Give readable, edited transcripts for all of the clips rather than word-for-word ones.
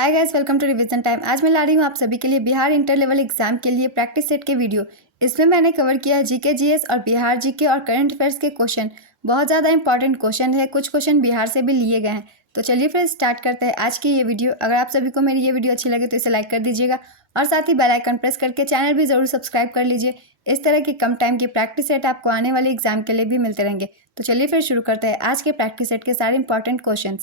Hi guys, welcome to revision time. आज मैं ला रही हूँ आप सभी के लिए बिहार इंटर लेवल एग्जाम के लिए प्रैक्टिस सेट के वीडियो। इसमें मैंने कवर किया है जीके जीएस और बिहार जीके और करंट अफेयर्स के क्वेश्चन। बहुत ज़्यादा इंपॉर्टेंट क्वेश्चन है, कुछ क्वेश्चन बिहार से भी लिए गए हैं। तो चलिए फिर स्टार्ट करते हैं आज की ये वीडियो। अगर आप सभी को मेरी ये वीडियो अच्छी लगे तो इसे लाइक कर दीजिएगा और साथ ही बेल आइकन प्रेस करके चैनल भी ज़रूर सब्सक्राइब कर लीजिए। इस तरह की कम टाइम की प्रैक्टिस सेट आपको आने वाले एग्जाम के लिए भी मिलते रहेंगे। तो चलिए फिर शुरू करते हैं आज के प्रैक्टिस सेट के सारे important question.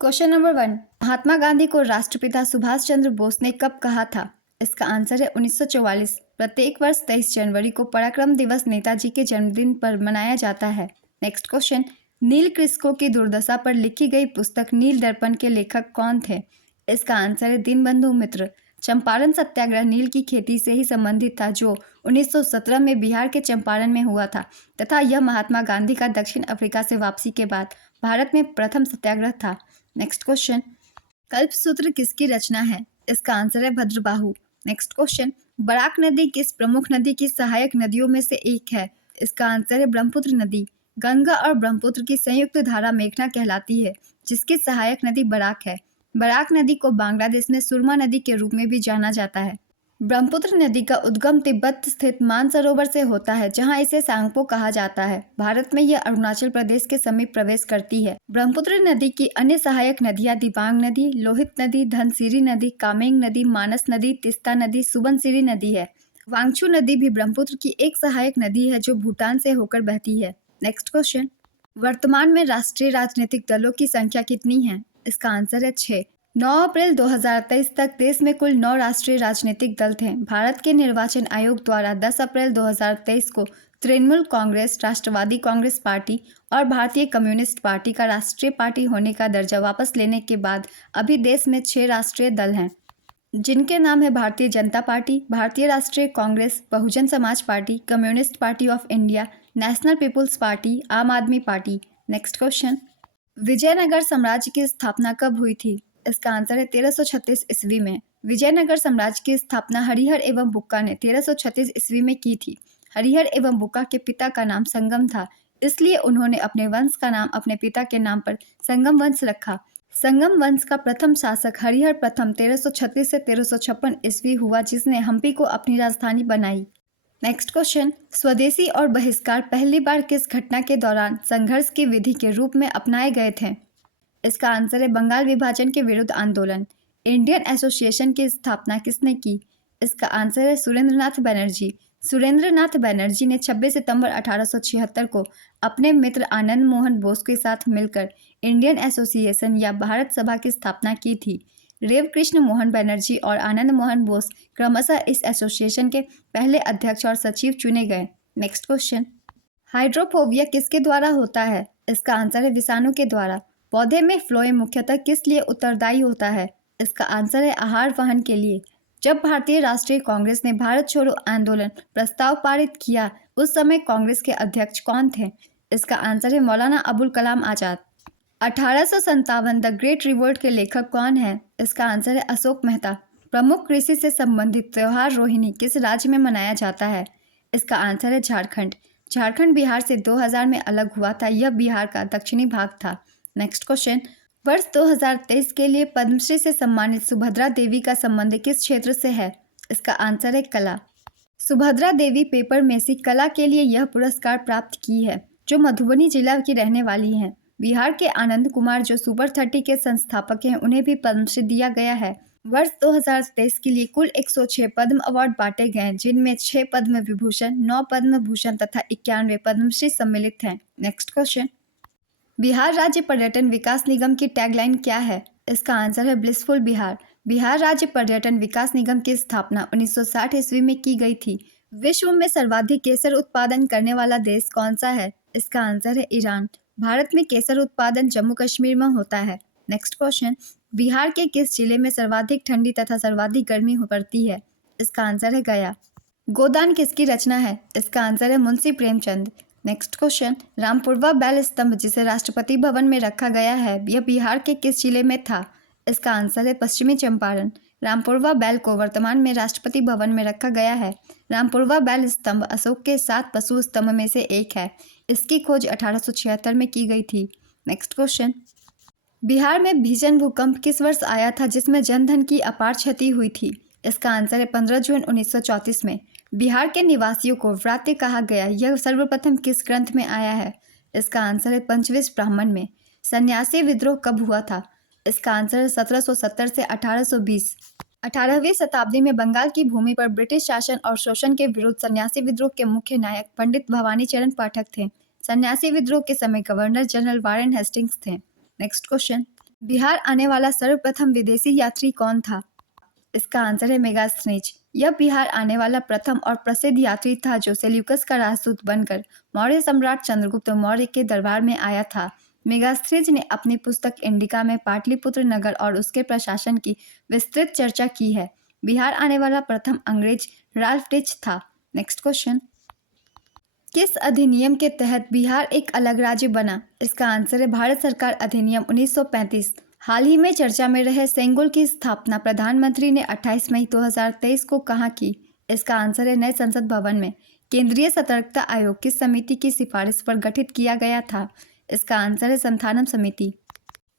Question number 1, Mahatma Gandhi को राष्ट्रपिता सुभाष चंद्र बोस ने कब कहा था? इसका आंसर है 1944। प्रत्येक वर्ष 23 जनवरी को पराक्रम दिवस नेताजी के जन्मदिन पर मनाया जाता है। नेक्स्ट क्वेश्चन, नील कृषकों की दुर्दशा पर लिखी गई पुस्तक नील दर्पण के लेखक कौन थे? इसका आंसर है दीनबंधु मित्र। चंपारण सत्याग्रह नील की खेती से ही संबंधित था, जो 1917 में बिहार के चंपारण में हुआ था तथा यह महात्मा गांधी का दक्षिण अफ्रीका से वापसी के बाद भारत में प्रथम सत्याग्रह था। नेक्स्ट क्वेश्चन, कल्पसूत्र किसकी रचना है? इसका आंसर है भद्रबाहु। नेक्स्ट क्वेश्चन, बराक नदी किस प्रमुख नदी की सहायक नदियों में से एक है? इसका आंसर है ब्रह्मपुत्र नदी। गंगा और ब्रह्मपुत्र की संयुक्त धारा मेघना कहलाती है, जिसकी सहायक नदी बराक है। बराक नदी को बांग्लादेश में सुरमा नदी के रूप में भी जाना जाता है। ब्रह्मपुत्र नदी का उद्गम तिब्बत स्थित मानसरोवर से होता है, जहां इसे सांगपो कहा जाता है। भारत में यह अरुणाचल प्रदेश के समीप प्रवेश करती है। ब्रह्मपुत्र नदी की अन्य सहायक नदियां दिबांग नदी, लोहित नदी, धनसिरी नदी, कामेंग नदी, मानस नदी, तिस्ता नदी, सुबनसिरी नदी है। वांगचू नदी भी ब्रह्मपुत्र की एक सहायक नदी है, जो भूटान से होकर बहती है। नेक्स्ट क्वेश्चन, वर्तमान में राष्ट्रीय राजनीतिक दलों की संख्या कितनी है? इसका आंसर है 6। 9 अप्रैल 2023 तक देश में कुल 9 राष्ट्रीय राजनीतिक दल थे। भारत के निर्वाचन आयोग द्वारा 10 अप्रैल 2023 को तृणमूल कांग्रेस, राष्ट्रवादी कांग्रेस पार्टी और भारतीय कम्युनिस्ट पार्टी का राष्ट्रीय पार्टी होने का दर्जा वापस लेने के बाद अभी देश में 6 राष्ट्रीय दल हैं, जिनके नाम है भारतीय जनता पार्टी, भारतीय राष्ट्रीय Congress, Bahujan Samaj Party, Communist Party of India, National People's Party, Aam Aadmi party. Next question, Vijayanagar साम्राज्य की स्थापना कब हुई थी? इसका आंसर है 1336 ईस्वी में। विजयनगर साम्राज्य की स्थापना हरिहर एवं बुक्का ने 1336 ईस्वी में की थी। हरिहर एवं बुक्का के पिता का नाम संगम था, इसलिए उन्होंने अपने वंश का नाम अपने पिता के नाम पर संगम वंश रखा। संगम वंश का प्रथम शासक हरिहर प्रथम 1336 से 1356 ईस्वी हुआ, जिसने हम्पी को अपनी राजधानी बनाई। नेक्स्ट क्वेश्चन, स्वदेशी और बहिष्कार पहली बार किस घटना के दौरान संघर्ष की विधि के रूप में अपनाए गए थे? इसका आंसर है बंगाल विभाजन के विरुद्ध आंदोलन। इंडियन एसोसिएशन की स्थापना किसने की? इसका आंसर है सुरेंद्रनाथ बनर्जी। सुरेंद्रनाथ बनर्जी ने 26 सितंबर 1876 को अपने मित्र आनंद मोहन बोस के साथ मिलकर इंडियन एसोसिएशन या भारत सभा की स्थापना की थी। रेव कृष्ण मोहन बनर्जी और आनंद मोहन बोस क्रमशः इस एसोसिएशन के पहले अध्यक्ष और सचिव चुने गए। नेक्स्ट क्वेश्चन, हाइड्रोफोबिया किसके द्वारा होता है? इसका आंसर है विषाणु के द्वारा। पौधे में फ्लोएम मुख्यतः किस लिए उत्तरदायी होता है? इसका आंसर है आहार वहन के लिए। जब भारतीय राष्ट्रीय कांग्रेस ने भारत छोड़ो आंदोलन प्रस्ताव पारित किया, उस समय कांग्रेस के अध्यक्ष कौन थे? इसका आंसर है Maulana Abul Kalam Azad. 1857 the great revolt के लेखक कौन है? इसका आंसर है अशोक मेहता। प्रमुख कृषि से संबंधित त्योहार रोहिणी किस राज्य में मनाया जाता है? इसका आंसर है झारखंड। झारखंड बिहार से 2000 में अलग हुआ था। यह बिहार का दक्षिणी भाग था। नेक्स्ट क्वेश्चन, वर्ष 2023 के लिए पद्मश्री से सम्मानित सुभद्रा देवी का संबंध किस क्षेत्र से है? इसका आंसर है कला। सुभद्रा देवी पेपर मेसी कला के लिए यह पुरस्कार प्राप्त की है, जो मधुबनी जिला की रहने वाली हैं। बिहार के आनंद कुमार, जो सुपर 30 के संस्थापक हैं, उन्हें भी पद्मश्री दिया गया है। वर्ष 2023 के लिए कुल 106 पद्म अवार्ड बांटे गए, जिनमें 6 पद्म विभूषण, 9 पद्म भूषण तथा 91 पद्मश्री सम्मिलित हैं। नेक्स्ट क्वेश्चन, बिहार राज्य पर्यटन विकास निगम की टैगलाइन क्या है? इसका आंसर है ब्लिसफुल बिहार। बिहार राज्य पर्यटन विकास निगम की स्थापना 1960 ईस्वी में की गई थी। विश्व में सर्वाधिक केसर उत्पादन करने वाला देश कौन सा है? इसका आंसर है ईरान। भारत में केसर उत्पादन जम्मू कश्मीर में होता है। नेक्स्ट क्वेश्चन, बिहार के किस जिले में सर्वाधिक ठंडी तथा सर्वाधिक गर्मी पड़ती है? इसका आंसर है गया। गोदान किसकी रचना है? इसका आंसर है मुंशी प्रेमचंद। नेक्स्ट क्वेश्चन, रामपुरवा बैल स्तंभ जिसे राष्ट्रपति भवन में रखा गया है, यह बिहार के किस जिले में था? इसका आंसर है पश्चिमी चंपारण। रामपुरवा बैल को वर्तमान में राष्ट्रपति भवन में रखा गया है। रामपुरवा बैल स्तंभ अशोक के 7 पशु स्तंभ में से एक है। इसकी खोज 1876 में की गई थी। नेक्स्ट क्वेश्चन, बिहार में भीषण भूकंप किस वर्ष आया था जिसमें जनधन की अपार क्षति हुई थी? इसका आंसर है 15 जून 1934 में। बिहार के निवासियों को व्रात्य कहा गया, यह सर्वप्रथम किस ग्रंथ में आया है? इसका आंसर है पंचविश ब्राह्मण में। सन्यासी विद्रोह कब हुआ था? इसका आंसर है 1770 से 1820। 18वीं शताब्दी में बंगाल की भूमि पर ब्रिटिश शासन और शोषण के विरुद्ध सन्यासी विद्रोह के मुख्य नायक पंडित भवानी चरण पाठक थे। सन्यासी विद्रोह के समय गवर्नर जनरल वारेन हेस्टिंग्स थे। नेक्स्ट क्वेश्चन, बिहार आने वाला सर्वप्रथम विदेशी यात्री कौन था? इसका आंसर है मेगास्थनीज। यह बिहार आने वाला प्रथम और प्रसिद्ध यात्री था जो सेल्यूकस का राजदूत बनकर मौर्य सम्राट चंद्रगुप्त मौर्य के दरबार में आया था। मेगास्थनीज ने अपनी पुस्तक इंडिका में पाटलिपुत्र नगर और उसके प्रशासन की विस्तृत चर्चा की है। बिहार आने वाला प्रथम अंग्रेज राल्फ डिच था। नेक्स्ट क्वेश्चन, किस अधिनियम के तहत बिहार एक अलग राज्य बना? इसका आंसर है भारत सरकार अधिनियम 1935। हाल ही में चर्चा में रहे सेंगोल की स्थापना प्रधानमंत्री ने 28 मई 2023 को कहाँ की? इसका आंसर है नए संसद भवन में। केंद्रीय सतर्कता आयोग किस समिति की सिफारिश पर गठित किया गया था? इसका आंसर है संथानम समिति।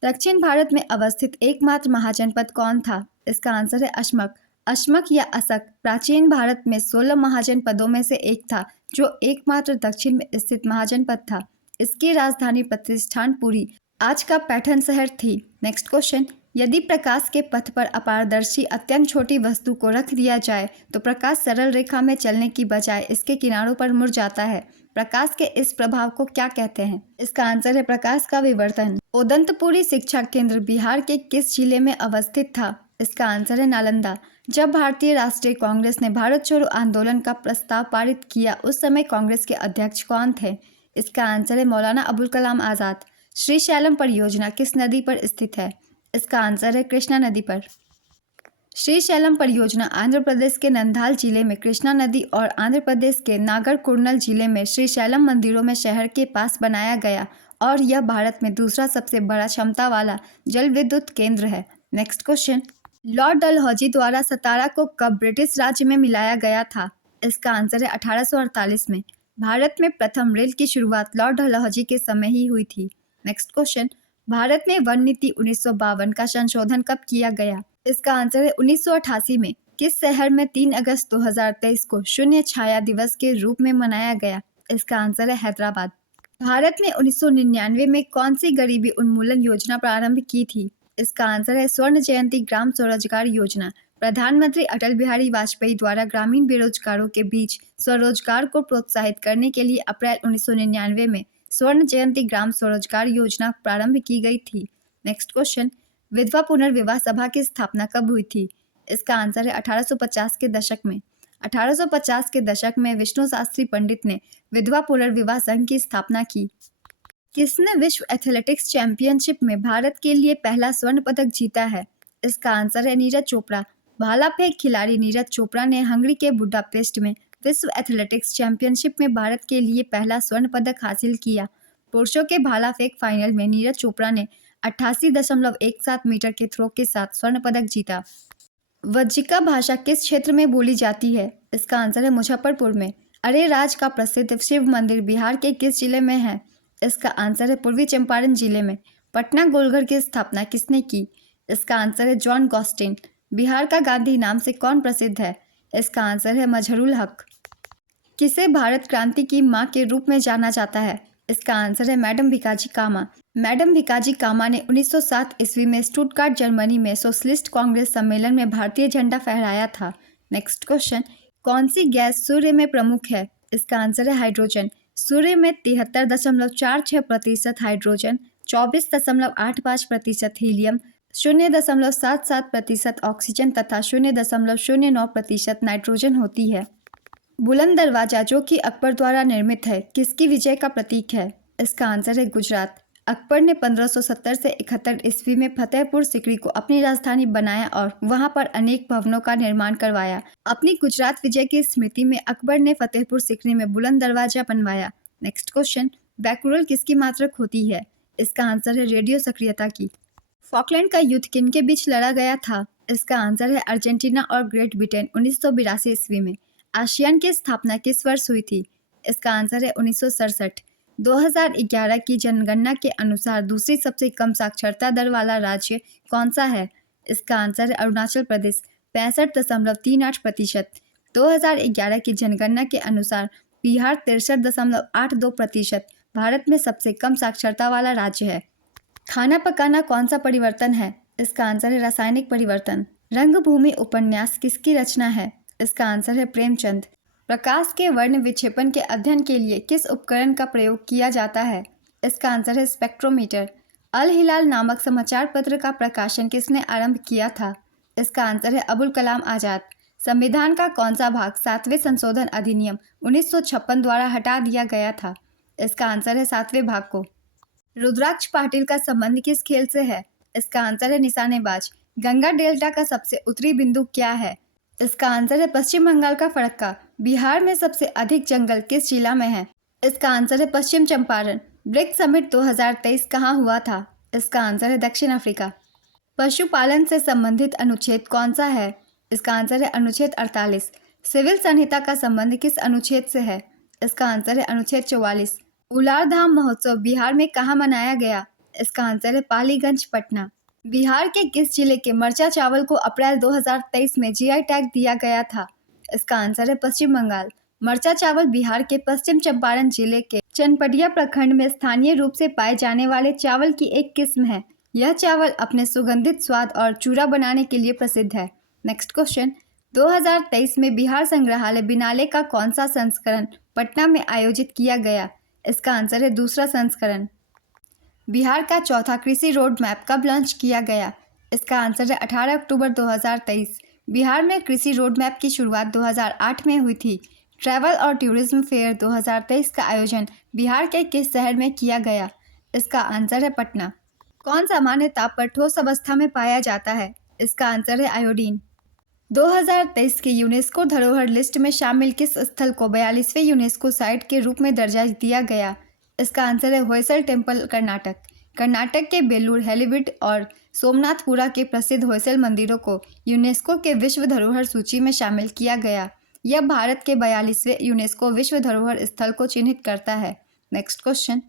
दक्षिण भारत में अवस्थित एकमात्र महाजनपद कौन था? इसका आंसर है अशमक। अशमक या असक प्राचीन भारत में 16 महाजनपदों में से एक था जो एकमात्र दक्षिण में स्थित महाजनपद था। इसकी राजधानी प्रतिष्ठानपुरी आज का पैठन शहर थी। नेक्स्ट क्वेश्चन, यदि प्रकाश के पथ पर अपारदर्शी अत्यंत छोटी वस्तु को रख दिया जाए तो प्रकाश सरल रेखा में चलने की बजाय इसके किनारों पर मुड़ जाता है। प्रकाश के इस प्रभाव को क्या कहते हैं? इसका आंसर है प्रकाश का विवर्तन। उदंतपुरी शिक्षा केंद्र बिहार के किस जिले में अवस्थित था? इसका आंसर है नालंदा। जब भारतीय राष्ट्रीय कांग्रेस ने भारत छोड़ो आंदोलन का प्रस्ताव पारित किया उस समय कांग्रेस के अध्यक्ष कौन थे? इसका आंसर है मौलाना अबुल कलाम आज़ाद। श्रीशैलम परियोजना किस नदी पर स्थित है? इसका आंसर है कृष्णा नदी पर। श्रीशैलम परियोजना आंध्र प्रदेश के नंदाल जिले में कृष्णा नदी और आंध्र प्रदेश के नागर कुर्नल जिले में श्रीशैलम मंदिरों में शहर के पास बनाया गया और यह भारत में दूसरा सबसे बड़ा क्षमता वाला जल विद्युत केंद्र है। नेक्स्ट क्वेश्चन, लॉर्ड डलहौजी द्वारा सतारा को कब ब्रिटिश राज्य में मिलाया गया था? इसका आंसर है 1848 में। भारत में प्रथम रेल की शुरुआत लॉर्ड डलहौजी के समय ही हुई थी। नेक्स्ट क्वेश्चन, भारत में वन नीति 1952 का संशोधन कब किया गया? इसका आंसर है 1988 में। किस शहर में 3 अगस्त 2023 को शून्य छाया दिवस के रूप में मनाया गया? इसका आंसर है हैदराबाद। भारत ने 1999 में कौन सी गरीबी उन्मूलन योजना प्रारंभ की थी? इसका आंसर है स्वर्ण जयंती ग्राम स्वरोजगार योजना। प्रधानमंत्री अटल बिहारी वाजपेयी द्वारा ग्रामीण बेरोजगारों के बीच स्वरोजगार को प्रोत्साहित करने के लिए अप्रैल 1999 में स्वर्ण जयंती ग्राम स्वरोजगार योजना प्रारंभ की गई थी। नेक्स्ट क्वेश्चन, विधवा पुनर्विवाह सभा की स्थापना कब हुई थी? इसका आंसर है 1850 के दशक में। 1850 के दशक में विष्णु शास्त्री पंडित ने विधवा पुनर्विवाह संघ की स्थापना की। किसने विश्व एथलेटिक्स चैंपियनशिप में भारत के लिए पहला स्वर्ण पदक जीता है? इसका आंसर है नीरज चोपड़ा। भाला फेंक खिलाड़ी नीरज चोपड़ा ने हंगरी के बुडापेस्ट में विश्व एथलेटिक्स चैंपियनशिप में भारत के लिए पहला स्वर्ण पदक हासिल किया। पुरुषों के भाला फेंक फाइनल में नीरज चोपड़ा ने 88.17 मीटर के थ्रो के साथ स्वर्ण पदक जीता। वज्जिका भाषा किस क्षेत्र में बोली जाती है? इसका आंसर है मुजफ्फरपुर में। अरेराज का प्रसिद्ध शिव मंदिर बिहार के किस जिले में है? इसका आंसर है पूर्वी चंपारण जिले में। पटना गोलघर की स्थापना किसने की? इसका आंसर है जॉन गॉस्टिन। बिहार का गांधी नाम से कौन प्रसिद्ध है? इसका आंसर है मजहरूल हक। किसे भारत क्रांति की मां के रूप में जाना जाता है? इसका आंसर है मैडम भिकाजी कामा। मैडम भिकाजी कामा ने 1907 ईस्वी में स्टुटगार्ट जर्मनी में सोशलिस्ट कांग्रेस सम्मेलन में भारतीय झंडा फहराया था। नेक्स्ट क्वेश्चन, कौन सी गैस सूर्य में प्रमुख है? इसका आंसर है हाइड्रोजन। सूर्य में 73.46% हाइड्रोजन, 24.85% हीलियम, 0.77% ऑक्सीजन तथा 0.09% नाइट्रोजन होती है। बुलंद दरवाजा जो कि अकबर द्वारा निर्मित है किसकी विजय का प्रतीक है? इसका आंसर है गुजरात। अकबर ने 1570 से 71 ईस्वी में फतेहपुर सिकरी को अपनी राजधानी बनाया और वहां पर अनेक भवनों का निर्माण करवाया। अपनी गुजरात विजय की स्मृति में अकबर ने फतेहपुर सिकरी में बुलंद दरवाजा बनवाया। नेक्स्ट क्वेश्चन, बैकुरल किसकी मात्रक होती है? इसका आंसर है रेडियो सक्रियता की। फॉकलैंड का युद्ध किन के बीच लड़ा गया था? इसका आंसर है अर्जेंटीना और ग्रेट ब्रिटेन 1982 ईस्वी में। आसियान की स्थापना किस वर्ष हुई थी? इसका आंसर है 1967। 2011 की जनगणना के अनुसार दूसरी सबसे कम साक्षरता दर वाला राज्य कौन सा है? इसका आंसर है अरुणाचल प्रदेश, 65.38%। 2011 की जनगणना के अनुसार बिहार 63.82%, भारत में सबसे कम साक्षरता वाला राज्य है। खाना पकाना कौन सा परिवर्तन है? इसका आंसर है रासायनिक परिवर्तन। रंगभूमि उपन्यास किसकी रचना है? इसका आंसर है प्रेमचंद। प्रकाश के वर्ण विक्षेपण के अध्ययन के लिए किस उपकरण का प्रयोग किया जाता है? इसका आंसर है स्पेक्ट्रोमीटर। अल हिलाल नामक समाचार पत्र का प्रकाशन किसने आरंभ किया था? इसका आंसर है अबुल कलाम आजाद। संविधान का कौन सा भाग 7वें संशोधन अधिनियम 1956 द्वारा हटा दिया गया था? इसका आंसर है 7वें भाग को। रुद्राक्ष पाटिल का संबंध किस खेल से है? इसका आंसर है निशानेबाज। गंगा डेल्टा का सबसे उत्तरी बिंदु क्या है? इसका आंसर है पश्चिम बंगाल का फरक्का। बिहार में सबसे अधिक जंगल किस जिला में है? इसका आंसर है पश्चिम चंपारण। ब्रिक्स समिट 2023 कहाँ हुआ था? इसका आंसर है दक्षिण अफ्रीका। पशुपालन से संबंधित अनुच्छेद कौन सा है? इसका आंसर है अनुच्छेद 48। सिविल संहिता का संबंध किस अनुच्छेद से है? इसका आंसर है अनुच्छेद 44। उलार धाम महोत्सव बिहार में कहाँ मनाया गया? इसका आंसर है पालीगंज, पटना। बिहार के किस जिले के मरचा चावल को अप्रैल 2023 में जीआई टैग दिया गया था? इसका आंसर है पश्चिम बंगाल। मरचा चावल बिहार के पश्चिम चंपारण जिले के चनपटिया प्रखंड में स्थानीय रूप से पाए जाने वाले चावल की एक किस्म है। यह चावल अपने सुगंधित स्वाद और चूरा बनाने के लिए प्रसिद्ध है। नेक्स्ट क्वेश्चन, 2023 में बिहार संग्रहालय बिनाले का कौन सा संस्करण पटना में आयोजित किया गया? इसका आंसर है दूसरा संस्करण। बिहार का चौथा कृषि रोड मैप कब लॉन्च किया गया? इसका आंसर है 18 अक्टूबर 2023। बिहार में कृषि रोड मैप की शुरुआत 2008 में हुई थी। ट्रैवल और टूरिज्म फेयर 2023 का आयोजन बिहार के किस शहर में किया गया? इसका आंसर है पटना। कौन सामान्य ताप पर ठोस अवस्था में पाया जाता है? इसका आंसर है आयोडीन। 2023 की यूनेस्को धरोहर लिस्ट में शामिल किस स्थल को 42वें यूनेस्को साइट के रूप में दर्जा दिया गया? इसका आंसर है होयसल टेम्पल, कर्नाटक। कर्नाटक के बेलूर, हेलीविड और सोमनाथपुरा के प्रसिद्ध होयसल मंदिरों को यूनेस्को के विश्व धरोहर सूची में शामिल किया गया। यह भारत के 42वें यूनेस्को विश्व धरोहर स्थल को चिन्हित करता है। नेक्स्ट क्वेश्चन,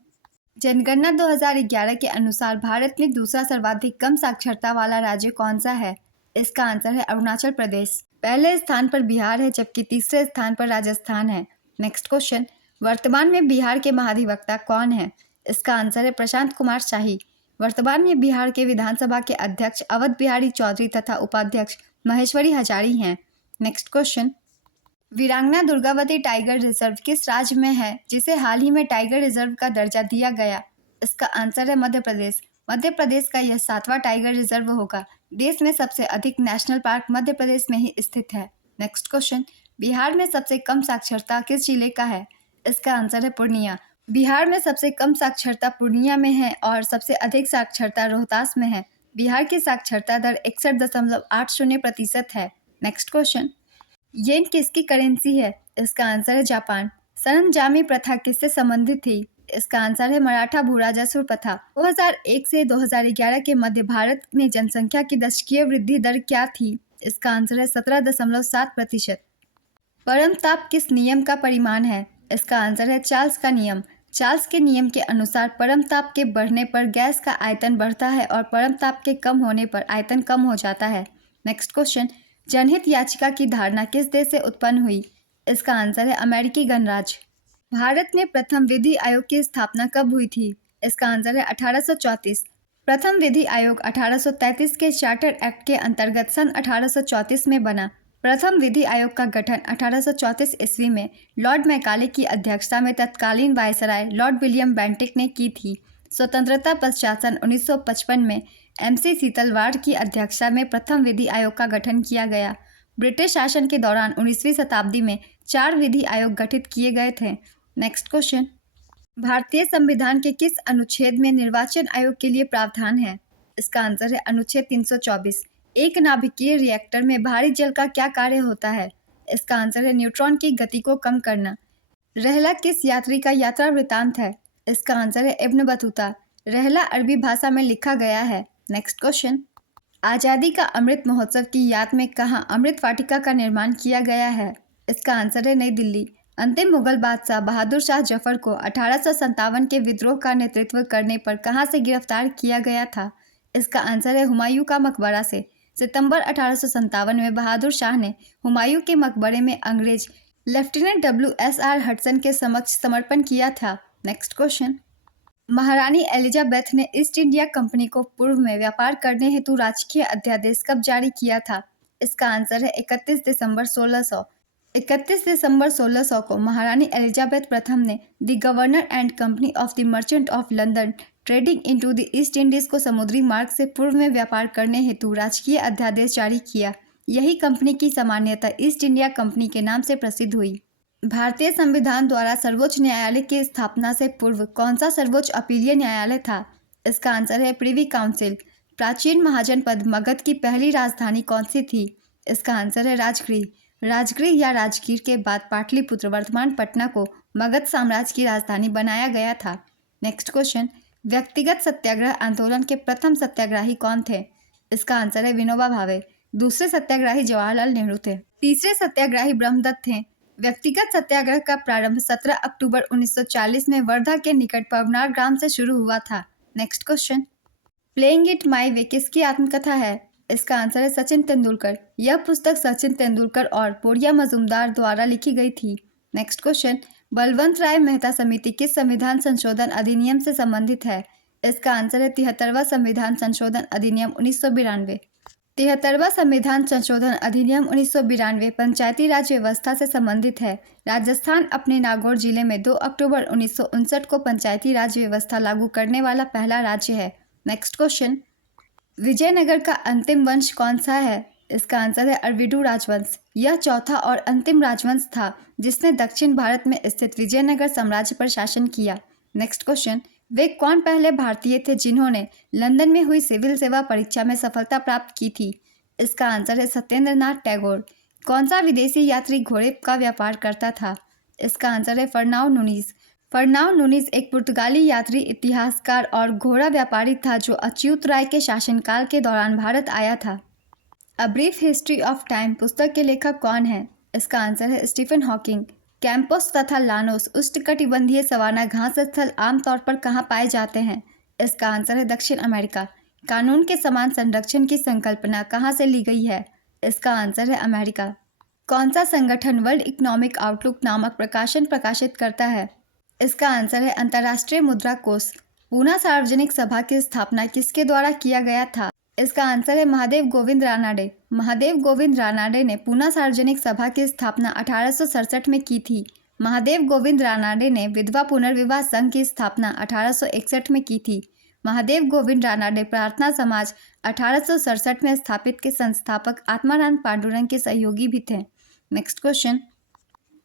जनगणना 2011 के अनुसार भारत में दूसरा सर्वाधिक कम साक्षरता वाला राज्य कौन सा है? इसका आंसर है अरुणाचल प्रदेश। पहले स्थान पर बिहार है जबकि तीसरे स्थान पर राजस्थान है। नेक्स्ट क्वेश्चन, वर्तमान में बिहार के महाधिवक्ता कौन है? इसका आंसर है प्रशांत कुमार शाही। वर्तमान में बिहार के विधानसभा के अध्यक्ष अवध बिहारी चौधरी तथा उपाध्यक्ष महेश्वरी हजारी हैं। नेक्स्ट क्वेश्चन, वीरांगना दुर्गावती टाइगर रिजर्व किस राज्य में है जिसे हाल ही में टाइगर रिजर्व का दर्जा दिया गया? इसका आंसर है मध्य प्रदेश। मध्य प्रदेश का यह 7वां टाइगर रिजर्व होगा। देश में सबसे अधिक नेशनल पार्क मध्य प्रदेश में ही स्थित है। नेक्स्ट क्वेश्चन, बिहार में सबसे कम साक्षरता किस जिले का है? इसका आंसर है पूर्णिया। बिहार में सबसे कम साक्षरता पूर्णिया में है और सबसे अधिक साक्षरता रोहतास में है। बिहार की साक्षरता दर 61.80% है। नेक्स्ट क्वेश्चन, येन किसकी करेंसी है? इसका आंसर है जापान। सरंजामी प्रथा किससे संबंधित थी? इसका आंसर है मराठा भूराजस्व प्रथा। 2001 से 2011 के मध्य भारत में जनसंख्या की दशकीय वृद्धि दर क्या थी? इसका आंसर है 17.7%। परम ताप किस नियम का परिमाण है? इसका आंसर है चार्ल्स का नियम। चार्ल्स के नियम के अनुसार परम ताप के बढ़ने पर गैस का आयतन बढ़ता है और परम ताप के कम होने पर आयतन कम हो जाता है। नेक्स्ट क्वेश्चन, जनहित याचिका की धारणा किस देश से उत्पन्न हुई? इसका आंसर है अमेरिकी गणराज्य। भारत में प्रथम विधि आयोग की स्थापना कब हुई थी? इसका आंसर है 1834। प्रथम विधि आयोग 1833 के चार्टर एक्ट के अंतर्गत सन 1834 में बना। प्रथम विधि आयोग का गठन 1834 ईस्वी में लॉर्ड मैकाले की अध्यक्षता में तत्कालीन वायसराय लॉर्ड विलियम बेंटिक ने की थी। स्वतंत्रता पश्चात सन 1955 में MC सीतलवाड़ की अध्यक्षता में प्रथम विधि आयोग का गठन किया गया। ब्रिटिश शासन के दौरान 19वीं शताब्दी में 4 विधि आयोग गठित किए गए थे। नेक्स्ट क्वेश्चन, भारतीय संविधान के किस अनुच्छेद में निर्वाचन आयोग के लिए प्रावधान है? इसका आंसर है अनुच्छेद 324। एक नाभिकीय रिएक्टर में भारी जल का क्या कार्य होता है? इसका आंसर है न्यूट्रॉन की गति को कम करना। रहला किस यात्री का यात्रा वृतांत है? इसका आंसर है इब्न बतूता। रहला अरबी भाषा में लिखा गया है। नेक्स्ट क्वेश्चन, आज़ादी का अमृत महोत्सव की याद में कहाँ अमृत वाटिका का निर्माण किया गया है? इसका आंसर है नई दिल्ली। अंतिम मुगल बादशाह बहादुर शाह जफर को 1857 के विद्रोह का नेतृत्व करने पर कहां से गिरफ्तार किया गया था? इसका आंसर है हुमायूं का मकबरा से। सितंबर 1857 में बहादुर शाह ने हुमायूं के मकबरे में अंग्रेज लेफ्टिनेंट WSR हडसन के समक्ष समर्पण किया था। नेक्स्ट क्वेश्चन, महारानी एलिजाबेथ ने ईस्ट इंडिया कंपनी को पूर्व में व्यापार करने हेतु राजकीय अध्यादेश कब जारी किया था? इसका आंसर है 31 दिसंबर 1600। 31 दिसंबर 1600 को महारानी एलिजाबेथ प्रथम ने the governor and company of the merchant of London trading into the east Indies को समुद्री मार्ग से पूर्व में व्यापार करने हेतु राजकीय अध्यादेश जारी किया। यही कंपनी की सामान्यतः ईस्ट इंडिया कंपनी के नाम से प्रसिद्ध हुई। भारतीय संविधान द्वारा सर्वोच्च न्यायालय की स्थापना से पूर्व कौन सा सर्वोच्च अपीलीय न्यायालय था? इसका आंसर है प्रिवी काउंसिल। प्राचीन महाजनपद मगध की पहली राजधानी कौन सी थी? इसका आंसर है राजगृह। राजगृह या राजगीर के बाद पाटलिपुत्र वर्तमान पटना को मगध साम्राज्य की राजधानी बनाया गया था। नेक्स्ट क्वेश्चन, व्यक्तिगत सत्याग्रह आंदोलन के प्रथम सत्याग्रही कौन थे? इसका आंसर है विनोबा भावे। दूसरे सत्याग्रही जवाहरलाल नेहरू थे। तीसरे सत्याग्रही ब्रह्मदत्त थे। व्यक्तिगत सत्याग्रह का प्रारंभ 17 अक्टूबर 1940 में वर्धा के निकट पवनार ग्राम से शुरू हुआ था। Next question, playing it my way किसकी आत्मकथा है? इसका आंसर है सचिन तेंदुलकर। यह पुस्तक सचिन तेंदुलकर और पोरिया मजूमदार द्वारा लिखी गई थी। नेक्स्ट क्वेश्चन, बलवंत राय मेहता समिति किस संविधान संशोधन अधिनियम से संबंधित है? इसका आंसर है 73वां संविधान संशोधन अधिनियम 1992। 73वां संविधान संशोधन अधिनियम 1992 पंचायती राज व्यवस्था से संबंधित है। राजस्थान अपने नागौर जिले में 2 अक्टूबर 1959 को पंचायती राज व्यवस्था लागू करने वाला पहला राज्य है। नेक्स्ट क्वेश्चन, विजयनगर का अंतिम वंश कौन सा है? इसका आंसर है अरविडू राजवंश। यह चौथा और अंतिम राजवंश था जिसने दक्षिण भारत में स्थित विजयनगर साम्राज्य पर शासन किया। नेक्स्ट क्वेश्चन, वे कौन पहले भारतीय थे जिन्होंने लंदन में हुई सिविल सेवा परीक्षा में सफलता प्राप्त की थी? इसका आंसर है सत्येंद्रनाथ टैगोर। कौन सा विदेशी यात्री घोड़े का व्यापार करता था? इसका आंसर है फर्नाओ नूनीज। फर्नाओ नूनीज एक पुर्तगाली यात्री, इतिहासकार और घोड़ा व्यापारी था जो अच्युत राय के शासनकाल के दौरान भारत आया था। A brief history of time पुस्तक के लेखक कौन है? इसका आंसर है स्टीफन हॉकिंग। कैंपस तथा लानोस उष्णकटिबंधीय सवाना घास स्थल आमतौर पर कहाँ पाए जाते हैं? इसका आंसर है दक्षिण अमेरिका। कानून के समान संरक्षण की संकल्पना कहाँ से ली गई है? इसका आंसर है अमेरिका। कौन सा संगठन वर्ल्ड इकोनॉमिक आउटलुक नामक प्रकाशन प्रकाशित करता है? इसका आंसर है अंतर्राष्ट्रीय मुद्रा कोष। पूना सार्वजनिक सभा की स्थापना किसके द्वारा किया गया था? इसका आंसर है महादेव गोविंद रानाडे। महादेव गोविंद रानाडे ने पूना सार्वजनिक सभा की स्थापना 1867 में की थी। महादेव गोविंद रानाडे ने विधवा पुनर्विवाह संघ की स्थापना 1861 में की थी। महादेव गोविंद रानाडे प्रार्थना समाज 1867 में स्थापित के संस्थापक आत्मानंद पांडुरंग के सहयोगी भी थे। नेक्स्ट क्वेश्चन,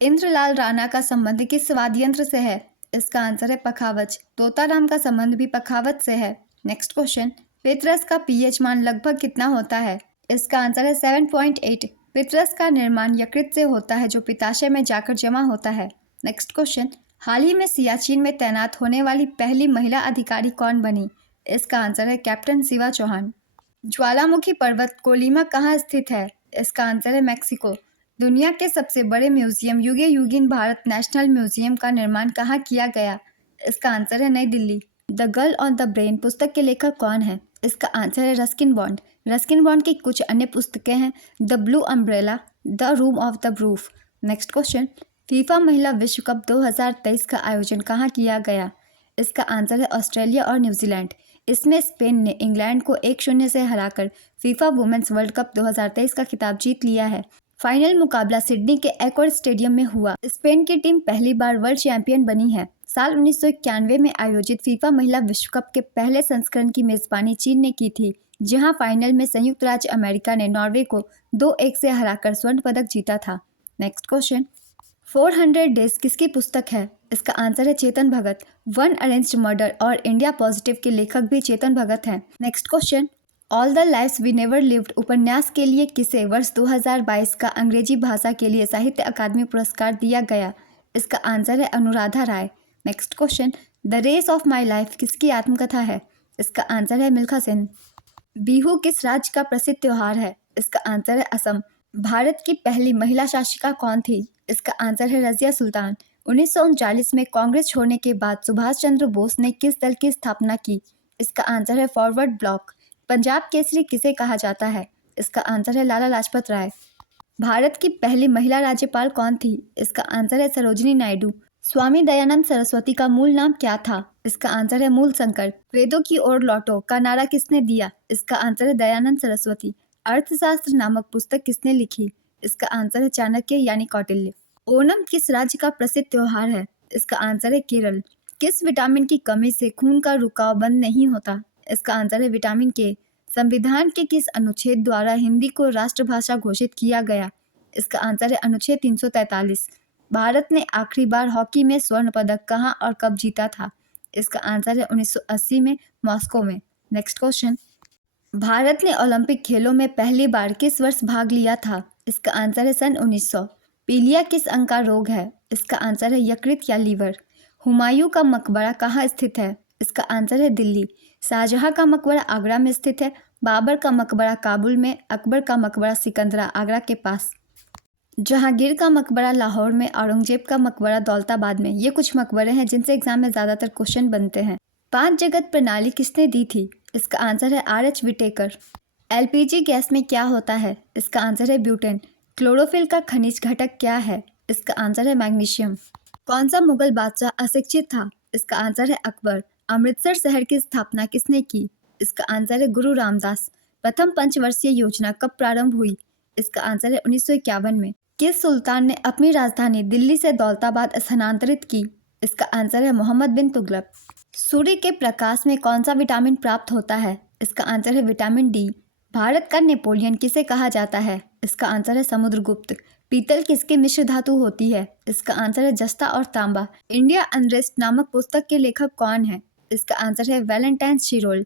इंद्रलाल राणा का संबंध किस वाद्य यंत्र से है? इसका आंसर है पखावज। तोताराम का संबंध भी पखावज से है। नेक्स्ट क्वेश्चन, पितरस का पीएच मान लगभग कितना होता है? इसका आंसर है 7.8। पितरस का निर्माण यकृत से होता है जो पित्ताशय में जाकर जमा होता है। नेक्स्ट क्वेश्चन, हाल ही में सियाचिन में तैनात होने वाली पहली महिला अधिकारी कौन बनी? इसका आंसर है कैप्टन शिवा चौहान। ज्वालामुखी पर्वत कोलिमा कहाँ स्थित है? इसका आंसर है मैक्सिको। दुनिया के सबसे बड़े म्यूजियम युगे युगीन भारत नेशनल म्यूजियम का निर्माण कहाँ किया गया? इसका आंसर है नई Delhi. The girl on the brain पुस्तक के लेखक कौन है? इसका आंसर है रस्किन बॉन्ड। रस्किन बॉन्ड की कुछ अन्य पुस्तकें हैं the blue umbrella, the room of the roof. Next question, FIFA महिला विश्व कप 2023 का आयोजन कहाँ किया गया? इसका आंसर है ऑस्ट्रेलिया और न्यूजीलैंड। इसमें स्पेन ने इंग्लैंड को 1-0 से हराकर फीफा वुमेन्स वर्ल्ड कप 2023 का खिताब जीत लिया है। फाइनल मुकाबला सिडनी के एकॉर्ड स्टेडियम में हुआ। स्पेन की टीम पहली बार वर्ल्ड चैंपियन बनी है। साल 1991 में आयोजित फीफा महिला विश्व कप के पहले संस्करण की मेजबानी चीन ने की थी, जहां फाइनल में संयुक्त राज्य अमेरिका ने नॉर्वे को 2-1 से हराकर स्वर्ण पदक जीता था। नेक्स्ट क्वेश्चन, 400 डेज किसकी पुस्तक है? इसका आंसर है Chetan Bhagat. One Arranged Murder और इंडिया पॉजिटिव के लेखक भी चेतन भगत हैं। Next question, all the lives we never lived उपन्यास के लिए किसे वर्ष 2022 का अंग्रेजी भाषा के लिए साहित्य अकादमी पुरस्कार दिया गया? इसका आंसर है Anuradha Rai. Next question, the race of my life किसकी आत्मकथा है? इसका आंसर है मिल्खा सिंह। बिहू किस राज्य का प्रसिद्ध त्योहार है? इसका आंसर है असम। भारत की पहली महिला शासिका कौन थी? इसका आंसर है रज़िया सुल्तान। 1939 में कांग्रेस छोड़ने के बाद सुभाष चंद्र बोस ने किस दल की स्थापना की? इसका आंसर है फॉरवर्ड ब्लॉक। पंजाब केसरी किसे कहा जाता है? इसका आंसर है लाला लाजपत राय। भारत की पहली महिला राज्यपाल कौन थी? इसका आंसर है सरोजिनी नायडू। स्वामी दयानंद सरस्वती का मूल नाम क्या था? इसका आंसर है मूल शंकर। वेदों की ओर लौटो का नारा किसने दिया? इसका आंसर है दयानंद सरस्वती। अर्थशास्त्र नामक पुस्तक किसने लिखी? इसका आंसर है चाणक्य यानी कौटिल्य। ओणम किस राज्य का प्रसिद्ध त्योहार है? इसका आंसर है केरल। किस विटामिन की कमी से खून का रुकाव बंद नहीं होता? इसका आंसर है विटामिन के। संविधान के किस अनुच्छेद द्वारा हिंदी को राष्ट्रभाषा घोषित किया गया? इसका आंसर है अनुच्छेद 343। भारत ने आखिरी बार हॉकी में स्वर्ण पदक कहाँ और कब जीता था? इसका आंसर है 1980 में मॉस्को में। नेक्स्ट क्वेश्चन, भारत ने ओलंपिक खेलों में पहली बार किस वर्ष भाग लिया था? इसका आंसर है सन 1900। पीलिया किस अंग का रोग है? इसका आंसर है यकृत या लीवर। हुमायूं का मकबरा कहाँ स्थित है? इसका आंसर है दिल्ली। शाहजहां का मकबरा आगरा में स्थित है। बाबर का मकबरा काबुल में। अकबर का मकबरा सिकंदरा आगरा के पास। जहांगीर का मकबरा लाहौर में। औरंगजेब का मकबरा दौलताबाद में। ये कुछ मकबरे हैं जिनसे एग्जाम में ज़्यादातर क्वेश्चन बनते हैं। 5 जगत प्रणाली किसने दी थी? इसका आंसर है R.H. विटेकर। LPG गैस में क्या होता है? इसका आंसर है ब्यूटेन। क्लोरोफिल का खनिज घटक क्या है? इसका आंसर है मैग्नीशियम। कौन सा मुगल बादशाह अशिक्षित था? इसका आंसर है अकबर। अमृतसर शहर की स्थापना किसने की? इसका आंसर है गुरु रामदास। प्रथम पंचवर्षीय योजना कब प्रारंभ हुई? इसका आंसर है 1951 में। किस सुल्तान ने अपनी राजधानी दिल्ली से दौलताबाद स्थानांतरित की? इसका आंसर है मोहम्मद बिन तुगलक। सूर्य के प्रकाश में कौन सा विटामिन प्राप्त होता है? इसका आंसर है विटामिन डी। भारत का नेपोलियन किसे कहा जाता है? इसका आंसर है समुद्रगुप्त। पीतल किसकी मिश्र धातु होती है? इसका आंसर है जस्ता और तांबा। इंडिया अनरेस्ट नामक पुस्तक के लेखक कौन है? इसका आंसर है वैलेंटाइन शिरोल।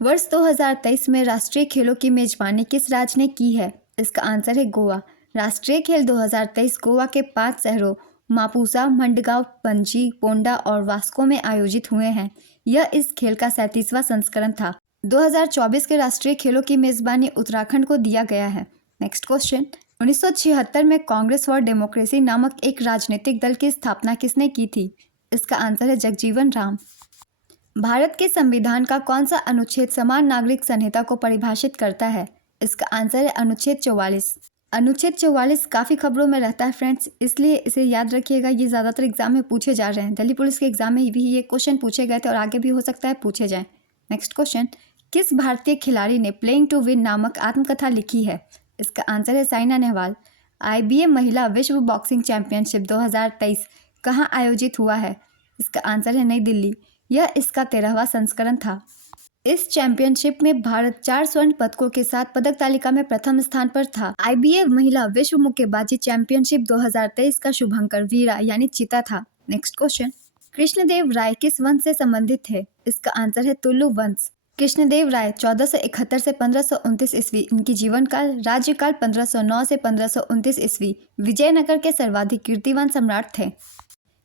वर्ष 2023 में राष्ट्रीय खेलों की मेजबानी किस राज्य ने की है? इसका आंसर है गोवा। राष्ट्रीय खेल 2023 गोवा के 5 शहरों मापुसा, मंडगांव, पणजी, पोंडा और वास्को में आयोजित हुए हैं। यह इस खेल का 37वां संस्करण था। 2024 के राष्ट्रीय खेलों की मेजबानी उत्तराखंड को दिया गया है। नेक्स्ट क्वेश्चन, 1976 में कांग्रेस फॉर डेमोक्रेसी नामक एक राजनीतिक दल की स्थापना किसने की थी? इसका आंसर है जगजीवन राम। भारत के संविधान का कौन सा अनुच्छेद समान नागरिक संहिता को परिभाषित करता है? इसका आंसर है अनुच्छेद 44। अनुच्छेद 44 काफ़ी खबरों में रहता है फ्रेंड्स, इसलिए इसे याद रखिएगा। ये ज़्यादातर एग्जाम में पूछे जा रहे हैं। दिल्ली पुलिस के एग्जाम में भी ये क्वेश्चन पूछे गए थे और आगे भी हो सकता है पूछे जाएं। नेक्स्ट क्वेश्चन, किस भारतीय खिलाड़ी ने प्लेइंग टू विन नामक आत्मकथा लिखी है? इसका आंसर है साइना नेहवाल। IBA महिला विश्व बॉक्सिंग चैंपियनशिप 2023 कहाँ आयोजित हुआ है? इसका आंसर है नई दिल्ली। यह इसका 13वां संस्करण था। इस चैंपियनशिप में भारत 4 स्वर्ण पदकों के साथ पदक तालिका में प्रथम स्थान पर था। IBA महिला विश्व मुक्केबाजी चैंपियनशिप 2023 का शुभंकर वीरा यानी चीता था। नेक्स्ट क्वेश्चन, कृष्णदेव राय किस वंश से संबंधित थे? इसका आंसर है तुलु वंश। कृष्णदेव राय 1471 से 1529 ईस्वी इनकी जीवन काल। राज्यकाल 1509 से 1529 ईस्वी। विजयनगर के सर्वाधिक कीर्तिवान सम्राट थे।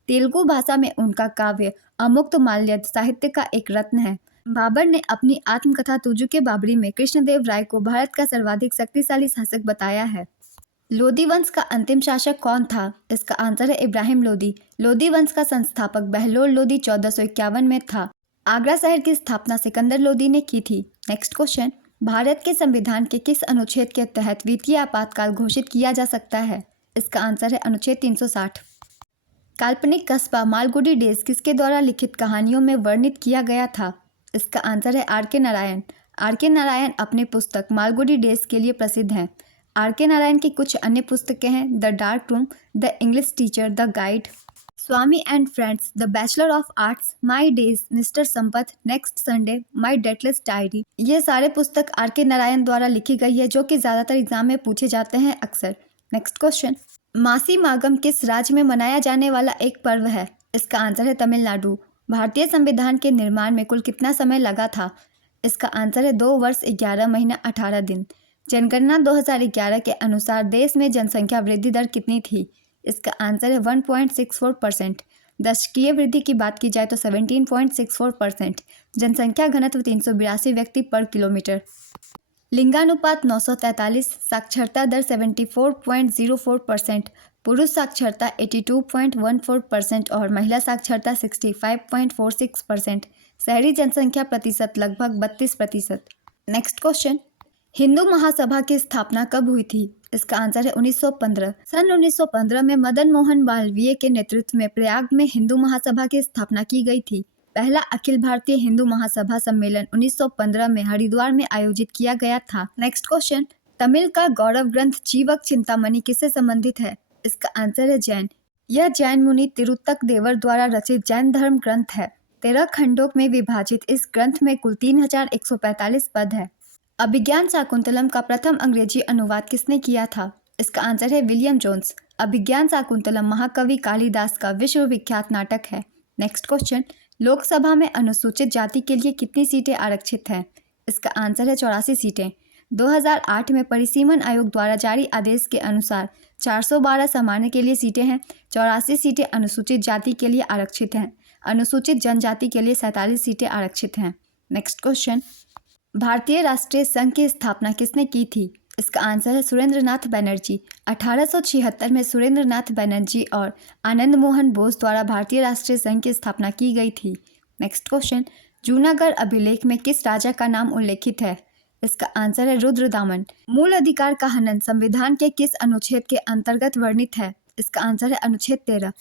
तेलुगु भाषा में उनका काव्य अमुक्तमाल्यद साहित्य का एक रत्न है। बाबर ने अपनी आत्मकथा तुजु के बाबरी में कृष्णदेव राय को भारत का सर्वाधिक शक्तिशाली शासक बताया है। लोदी वंश का अंतिम शासक कौन था? इसका आंसर है इब्राहिम लोदी। लोदी वंश का संस्थापक बहलोल लोदी 1451 में था। आगरा शहर की स्थापना सिकंदर लोदी ने की थी। नेक्स्ट क्वेश्चन, भारत के संविधान के किस अनुच्छेद के तहत वित्तीय आपातकाल घोषित किया जा सकता है? इसका आंसर है अनुच्छेद 360। काल्पनिक कस्बा मालगुडी डेज किसके द्वारा लिखित कहानियों में वर्णित किया गया था? इसका आंसर है R.K. नारायण। R.K. नारायण अपनी पुस्तक मालगुडी डेज के लिए प्रसिद्ध हैं। R.K. नारायण की कुछ अन्य पुस्तकें हैं the dark room, the English teacher, the guide, Swami and friends, the bachelor of arts, my days, mister Sampath, next Sunday, my dateless diary. ये सारे पुस्तक R.K. नारायण द्वारा लिखी गई है जो कि ज़्यादातर एग्जाम में पूछे जाते हैं अक्सर। नेक्स्ट क्वेश्चन, मासी मागम किस राज्य में मनाया जाने वाला एक पर्व है? इसका आंसर है तमिलनाडु। भारतीय संविधान के निर्माण में कुल कितना समय लगा था? इसका आंसर है 2 वर्ष 11 महीना 18 दिन। जनगणना 2011 के अनुसार देश में जनसंख्या वृद्धि दर कितनी थी? इसका आंसर है 1.64%। दशकीय वृद्धि की बात की जाए तो 17.64%। जनसंख्या घनत्व 382 व्यक्ति पर किलोमीटर। लिंगानुपात 943, साक्षरता दर 74.04%, पुरुष साक्षरता 82.14% और महिला साक्षरता 65.46%। शहरी जनसंख्या प्रतिशत लगभग 32%। नेक्स्ट क्वेश्चन, हिंदू महासभा की स्थापना कब हुई थी? इसका आंसर है 1915। सन 1915 में मदन मोहन मालवीय के नेतृत्व में प्रयाग में हिंदू महासभा की स्थापना की गई थी। पहला अखिल भारतीय हिंदू महासभा सम्मेलन 1915 में हरिद्वार में आयोजित किया गया था। नेक्स्ट क्वेश्चन, तमिल का गौरव ग्रंथ जीवक चिंतामणि किससे संबंधित है? इसका आंसर है जैन। यह जैन मुनि तिरुत्तक देवर द्वारा रचित जैन धर्म ग्रंथ है। 13 खंडों में विभाजित इस ग्रंथ में कुल 3145 पद है। अभिज्ञान शाकुंतलम का प्रथम अंग्रेजी अनुवाद किसने किया था? इसका आंसर है विलियम जोन्स। अभिज्ञान शाकुंतलम महाकवि कालिदास का विश्वविख्यात नाटक है। नेक्स्ट क्वेश्चन, लोकसभा में अनुसूचित जाति के लिए कितनी सीटें आरक्षित हैं? इसका आंसर है 84 सीटें। 2008 में परिसीमन आयोग द्वारा जारी आदेश के अनुसार 412 सामान्य के लिए सीटें हैं, 84 सीटें अनुसूचित जाति के लिए आरक्षित हैं। अनुसूचित जनजाति के लिए 47 सीटें आरक्षित हैं। नेक्स्ट क्वेश्चन, भारतीय राष्ट्रीय संघ की स्थापना किसने की थी? इसका आंसर है सुरेंद्र नाथ बनर्जी। 1876 में सुरेंद्र नाथ बनर्जी और आनंद मोहन बोस द्वारा भारतीय राष्ट्रीय संघ की स्थापना की गई थी। नेक्स्ट क्वेश्चन, जूनागढ़ अभिलेख में किस राजा का नाम उल्लेखित है? इसका आंसर है रुद्रदामन। मूल अधिकार का हनन संविधान के किस अनुच्छेद के अंतर्गत वर्णित है? इसका आंसर है अनुच्छेद 13।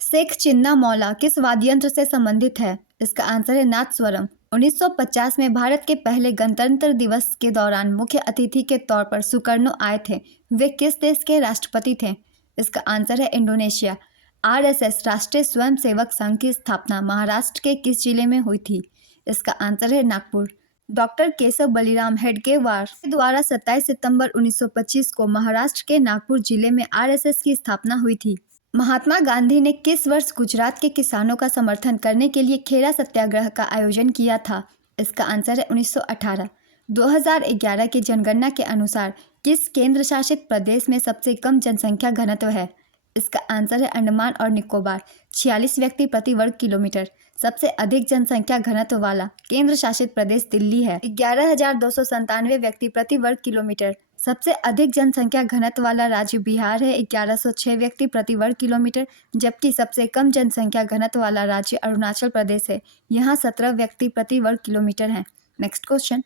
शेख चिन्ना मौला किस वाद्य यंत्र से संबंधित है? इसका आंसर है नादस्वरम। 1950 में भारत के पहले गणतंत्र दिवस के दौरान मुख्य अतिथि के तौर पर सुकर्णो आए थे। वे किस देश के राष्ट्रपति थे? इसका आंसर है इंडोनेशिया। आरएसएस राष्ट्रीय स्वयंसेवक संघ की स्थापना महाराष्ट्र के किस जिले में हुई थी? इसका आंसर है नागपुर। डॉक्टर केशव बलिराम हेडगेवार द्वारा 27 सितंबर 1925 को महाराष्ट्र के नागपुर जिले में आरएसएस की स्थापना हुई थी। महात्मा गांधी ने किस वर्ष गुजरात के किसानों का समर्थन करने के लिए खेड़ा सत्याग्रह का आयोजन किया था? इसका आंसर है 1918। 2011 की जनगणना के अनुसार किस केंद्र शासित प्रदेश में सबसे कम जनसंख्या घनत्व है? इसका आंसर है अंडमान और निकोबार, 46 व्यक्ति प्रति वर्ग किलोमीटर। सबसे अधिक जनसंख्या घनत्व वाला केंद्र शासित प्रदेश दिल्ली है, 11,297 व्यक्ति प्रति वर्ग किलोमीटर। सबसे अधिक जनसंख्या घनत्व वाला राज्य बिहार है, 1106 व्यक्ति प्रति वर्ग किलोमीटर, जबकि सबसे कम जनसंख्या घनत्व वाला राज्य अरुणाचल प्रदेश है, यहाँ 17 व्यक्ति प्रति वर्ग किलोमीटर हैं। नेक्स्ट क्वेश्चन,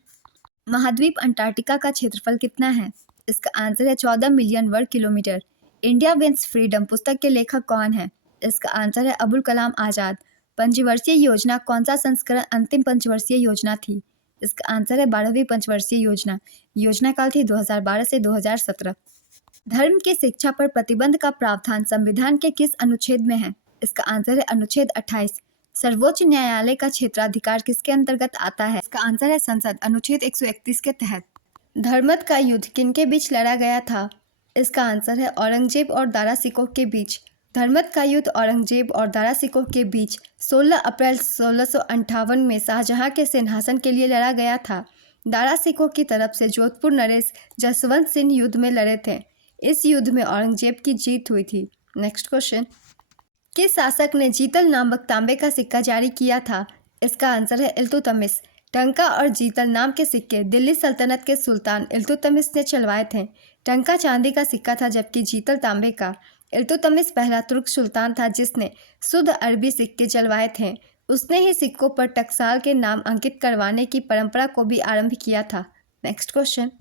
महाद्वीप अंटार्कटिका का क्षेत्रफल कितना है? इसका आंसर है 14 मिलियन वर्ग किलोमीटर। इंडिया विंस फ्रीडम पुस्तक के लेखक कौन है? इसका आंसर है अबुल कलाम आज़ाद। पंचवर्षीय योजना कौन सा संस्करण अंतिम पंचवर्षीय योजना थी? इसका आंसर है 12वीं पंचवर्षीय योजना। योजना काल थी 2012 से 2017। धर्म की शिक्षा पर प्रतिबंध का प्रावधान संविधान के किस अनुच्छेद में है? इसका आंसर है अनुच्छेद 28। सर्वोच्च न्यायालय का क्षेत्राधिकार किसके अंतर्गत आता है? इसका आंसर है संसद, अनुच्छेद 131 के तहत। धर्मत का युद्ध किनके बीच लड़ा गया था? इसका आंसर है औरंगजेब और दारा सिकोह के बीच। धर्मत का युद्ध औरंगजेब और दारा सिकोह के बीच 16 अप्रैल 1658 में शाहजहां के सिंहासन के लिए लड़ा गया था। दारा सिकोह की तरफ से जोधपुर नरेश जसवंत सिंह युद्ध में लड़े थे। इस युद्ध में औरंगजेब की जीत हुई थी। नेक्स्ट क्वेश्चन, किस शासक ने जीतल नामक तांबे का सिक्का जारी किया था? इसका आंसर है इल्तुतमिश। टंका और जीतल नाम के सिक्के दिल्ली सल्तनत के सुल्तान इल्तुतमिश ने चलवाए थे। टंका चांदी का सिक्का था जबकि जीतल तांबे का। इल्तुतमिश पहला तुर्क सुल्तान था जिसने शुद्ध अरबी सिक्के चलवाए थे। उसने ही सिक्कों पर टकसाल के नाम अंकित करवाने की परंपरा को भी आरंभ किया था। Next question,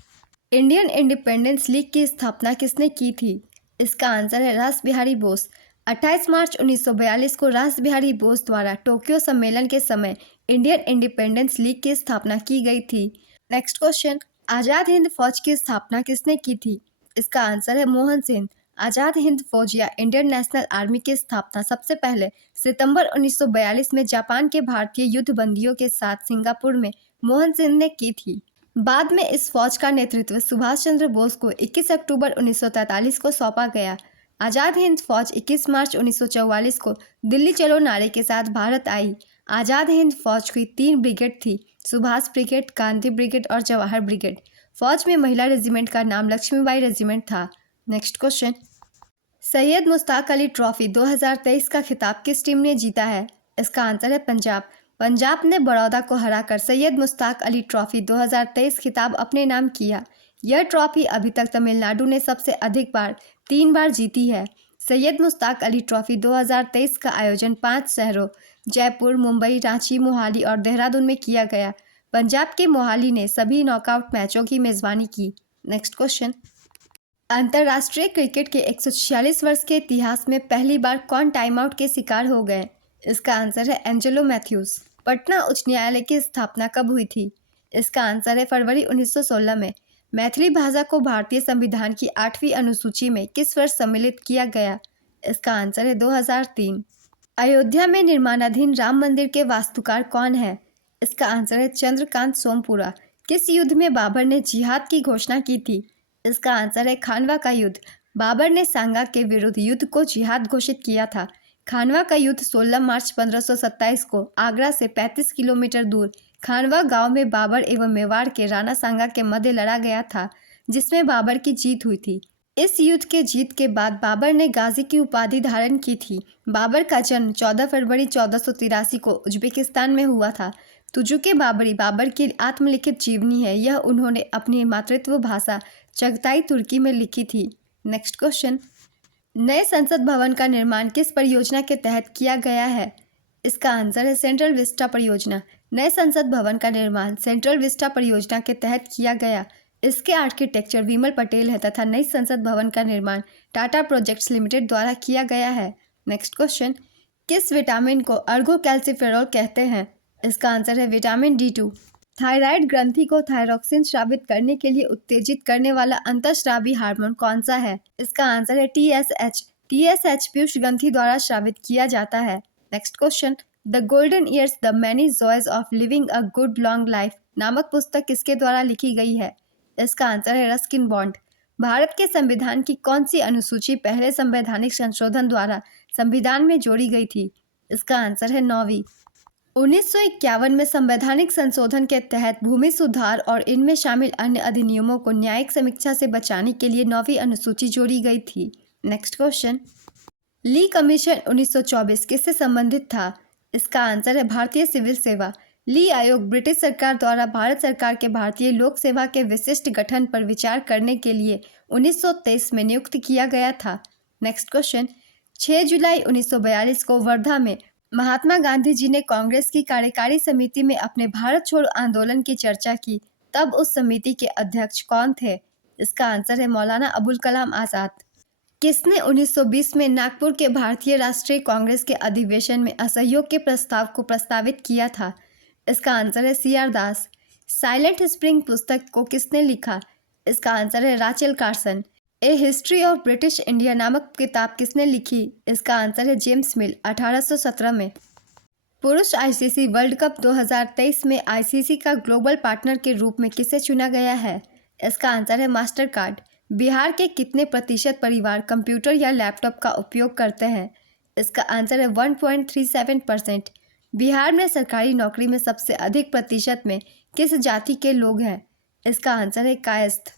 Indian independence league की स्थापना किसने की थी? इसका आंसर है रास बिहारी बोस। 28 मार्च 1942 को रास बिहारी बोस द्वारा टोक्यो सम्मेलन के समय इंडियन इंडिपेंडेंस लीग की स्थापना की गई थी। नेक्स्ट क्वेश्चन, आज़ाद हिंद फौज की स्थापना किसने की थी? इसका आंसर है मोहन सिंह। आज़ाद हिंद फौज या इंडियन नेशनल आर्मी की स्थापना सबसे पहले सितंबर 1942 में जापान के भारतीय युद्धबंदियों के साथ सिंगापुर में मोहन सिंह ने की थी। बाद में इस फौज का नेतृत्व सुभाष चंद्र बोस को 21 अक्टूबर 1943 को सौंपा गया। आज़ाद हिंद फौज 21 मार्च 1944 को दिल्ली चलो नारे के साथ भारत आई। आज़ाद हिंद फौज की 3 ब्रिगेड थी, सुभाष ब्रिगेड, गांधी ब्रिगेड और जवाहर ब्रिगेड। फौज में महिला रेजिमेंट का नाम लक्ष्मीबाई रेजिमेंट था। Next question, Syed Mushtaq Ali trophy 2023 का खिताब किस टीम ने जीता है? इसका आंसर है पंजाब। पंजाब ने बड़ौदा को हराकर सैयद मुश्ताक अली ट्रॉफी 2023 खिताब अपने नाम किया। यह ट्रॉफी अभी तक तमिलनाडु ने सबसे अधिक बार 3 बार जीती है। सैयद मुश्ताक अली ट्रॉफी 2023 का आयोजन 5 शहरों जयपुर, मुंबई, रांची, मोहाली और देहरादून में किया गया। पंजाब के मोहाली ने सभी नॉकआउट मैचों की मेजबानी की। नेक्स्ट क्वेश्चन, अंतर्राष्ट्रीय क्रिकेट के 146 वर्ष के इतिहास में पहली बार कौन टाइम आउट के शिकार हो गए? इसका आंसर है एंजेलो मैथ्यूज। पटना उच्च न्यायालय की स्थापना कब हुई थी? इसका आंसर है फरवरी 1916 में। मैथिली भाषा को भारतीय संविधान की 8वीं अनुसूची में किस वर्ष सम्मिलित किया गया? इसका आंसर है 2003। अयोध्या में निर्माणाधीन राम मंदिर के वास्तुकार कौन है? इसका आंसर है चंद्रकांत सोमपुरा। किस युद्ध में बाबर ने जिहाद की घोषणा की थी? इसका आंसर है खानवा का युद्ध। बाबर ने सांगा के विरुद्ध युद्ध को जिहाद घोषित किया था। खानवा का युद्ध 16 मार्च 1527 को आगरा से 35 किलोमीटर दूर खानवा गांव में बाबर एवं मेवाड़ के राणा सांगा के मध्य लड़ा गया था, जिसमें बाबर की जीत हुई थी। इस युद्ध के जीत के बाद बाबर ने गाजी की उपाधि धारण की थी। बाबर का जन्म 14 फरवरी 1483 को उज्बेकिस्तान में हुआ था। तुजुके बाबरी बाबर की आत्मलिखित जीवनी है। यह उन्होंने अपनी मातृत्व भाषा चगताई तुर्की में लिखी थी। नेक्स्ट क्वेश्चन, नए संसद भवन का निर्माण किस परियोजना के तहत किया गया है? इसका आंसर है सेंट्रल विस्टा परियोजना। नए संसद भवन का निर्माण सेंट्रल विस्टा परियोजना के तहत किया गया। इसके आर्किटेक्चर विमल पटेल है तथा नई संसद भवन का निर्माण टाटा प्रोजेक्ट्स लिमिटेड द्वारा किया गया है। नेक्स्ट क्वेश्चन, किस विटामिन को अर्गोकैल्सिफेरॉल कहते हैं? इसका आंसर है विटामिन D2। थायराइड ग्रंथि को थायरॉक्सिन स्रावित करने के लिए उत्तेजित करने वाला अंतःस्रावी हार्मोन कौन सा है? इसका आंसर है TSH। TSH पीयूष ग्रंथि द्वारा स्रावित किया जाता है। Next question, the golden years the many joys of living a good long life नामक पुस्तक किसके द्वारा लिखी गई है? इसका आंसर है रस्किन बॉन्ड। भारत के संविधान की कौन सी अनुसूची पहले संवैधानिक संशोधन द्वारा संविधान में जोड़ी गई थी? इसका आंसर है 9वीं। 1951 में संवैधानिक संशोधन के तहत भूमि सुधार और इनमें शामिल अन्य अधिनियमों को न्यायिक समीक्षा से बचाने के लिए 9वीं अनुसूची जोड़ी गई थी। नेक्स्ट क्वेश्चन, ली कमीशन 1924 किससे संबंधित था? इसका आंसर है भारतीय सिविल सेवा। ली आयोग ब्रिटिश सरकार द्वारा भारत सरकार के भारतीय लोक सेवा के विशिष्ट गठन पर विचार करने के लिए 1923 में नियुक्त किया गया था। नेक्स्ट क्वेश्चन, 6 जुलाई 1942 को वर्धा में महात्मा गांधी जी ने कांग्रेस की कार्यकारी समिति में अपने भारत छोड़ो आंदोलन की चर्चा की। तब उस समिति के अध्यक्ष कौन थे? इसका आंसर है मौलाना अबुल कलाम आजाद। किसने 1920 में नागपुर के भारतीय राष्ट्रीय कांग्रेस के अधिवेशन में असहयोग के प्रस्ताव को प्रस्तावित किया था? इसका आंसर है CR दास। साइलेंट स्प्रिंग पुस्तक को किसने लिखा? इसका आंसर है Rachel Carson. A History of British India नामक किताब किसने लिखी? इसका आंसर है जेम्स मिल 1817 में। पुरुष ICC वर्ल्ड कप 2023 में ICC का ग्लोबल पार्टनर के रूप में किसे चुना गया है? इसका आंसर है मास्टर कार्ड। बिहार के कितने प्रतिशत परिवार कंप्यूटर या लैपटॉप का उपयोग करते हैं? इसका आंसर है 1.37%। बिहार में सरकारी नौकरी में सबसे अधिक प्रतिशत में किस जाति के लोग हैं? इसका आंसर है कायस्थ।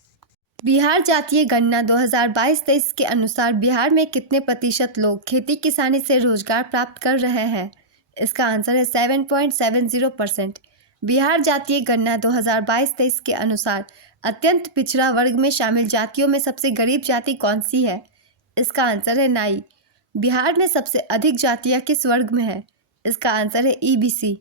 बिहार जातीय गणना 2022-23 के अनुसार बिहार में कितने प्रतिशत लोग खेती किसानी से रोजगार प्राप्त कर रहे हैं? इसका आंसर है 7.70%। बिहार जातीय गणना 2022-23 के अनुसार अत्यंत पिछड़ा वर्ग में शामिल जातियों में सबसे गरीब जाति कौन सी है? इसका आंसर है नाई। बिहार में सबसे अधिक जातियाँ किस वर्ग में है? इसका आंसर है EBC।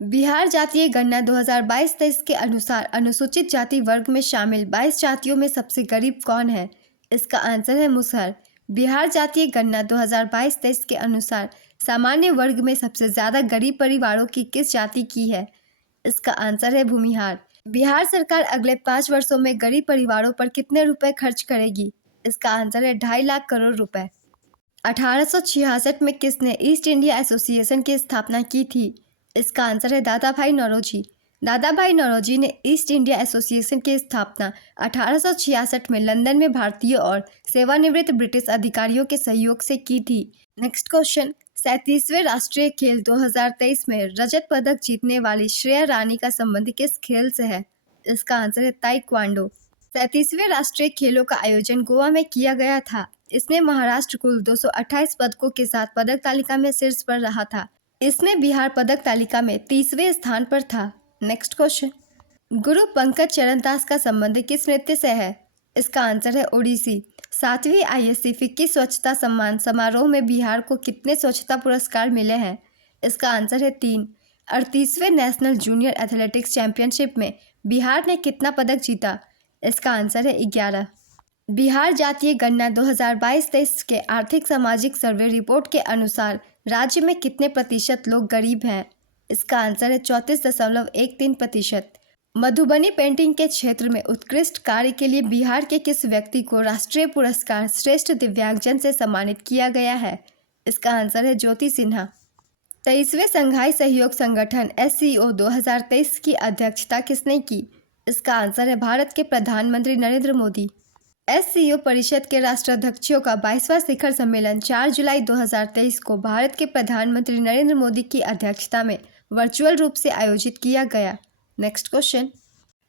बिहार जातीय गणना 2022-23 के अनुसार अनुसूचित जाति वर्ग में शामिल 22 जातियों में सबसे गरीब कौन है? इसका आंसर है मुसहर। बिहार जातीय गणना 2022-23 के अनुसार सामान्य वर्ग में सबसे ज़्यादा गरीब परिवारों की किस जाति की है? इसका आंसर है भूमिहार। बिहार सरकार अगले 5 वर्षों में गरीब परिवारों पर कितने रुपए खर्च करेगी? इसका आंसर है 2.5 लाख करोड़ रुपए। 1866 में किसने ईस्ट इंडिया एसोसिएशन की स्थापना की थी? इसका आंसर है दादा भाई नौरोजी। दादा भाई नौरोजी ने ईस्ट इंडिया एसोसिएशन की स्थापना 1866 में लंदन में भारतीय और सेवानिवृत्त ब्रिटिश अधिकारियों के सहयोग से की थी। नेक्स्ट क्वेश्चन, 37वें राष्ट्रीय खेल 2023 में रजत पदक जीतने वाली श्रेया रानी का संबंध किस खेल से है? इसका आंसर है ताइक्वांडो। 37वें राष्ट्रीय खेलों का आयोजन गोवा में किया गया था। इसमें महाराष्ट्र कुल 228 पदकों के साथ पदक तालिका में शीर्ष पर रहा था। इसमें बिहार पदक तालिका में 30वें स्थान पर था। नेक्स्ट क्वेश्चन, गुरु पंकज चरण दास का संबंध किस नृत्य से है? इसका आंसर है ओडिसी। 7वीं आईएससी फिक्की स्वच्छता सम्मान समारोह में बिहार को कितने स्वच्छता पुरस्कार मिले हैं? इसका आंसर है 3। 38वें नेशनल जूनियर एथलेटिक्स चैंपियनशिप में बिहार ने कितना पदक जीता? इसका आंसर है 11। बिहार जातीय गणना 2022-23 के आर्थिक सामाजिक सर्वे रिपोर्ट के अनुसार राज्य में कितने प्रतिशत लोग गरीब हैं? इसका आंसर है 34.13%। मधुबनी पेंटिंग के क्षेत्र में उत्कृष्ट कार्य के लिए बिहार के किस व्यक्ति को राष्ट्रीय पुरस्कार श्रेष्ठ दिव्यांगजन से सम्मानित किया गया है? इसका आंसर है ज्योति सिन्हा। 23वें संघाई सहयोग संगठन SCO 2023 की अध्यक्षता किसने की? इसका आंसर है भारत के प्रधानमंत्री नरेंद्र मोदी। SCO परिषद के राष्ट्राध्यक्षों का 22वां शिखर सम्मेलन 4 जुलाई 2023 को भारत के प्रधानमंत्री नरेंद्र मोदी की अध्यक्षता में वर्चुअल रूप से आयोजित किया गया। नेक्स्ट क्वेश्चन,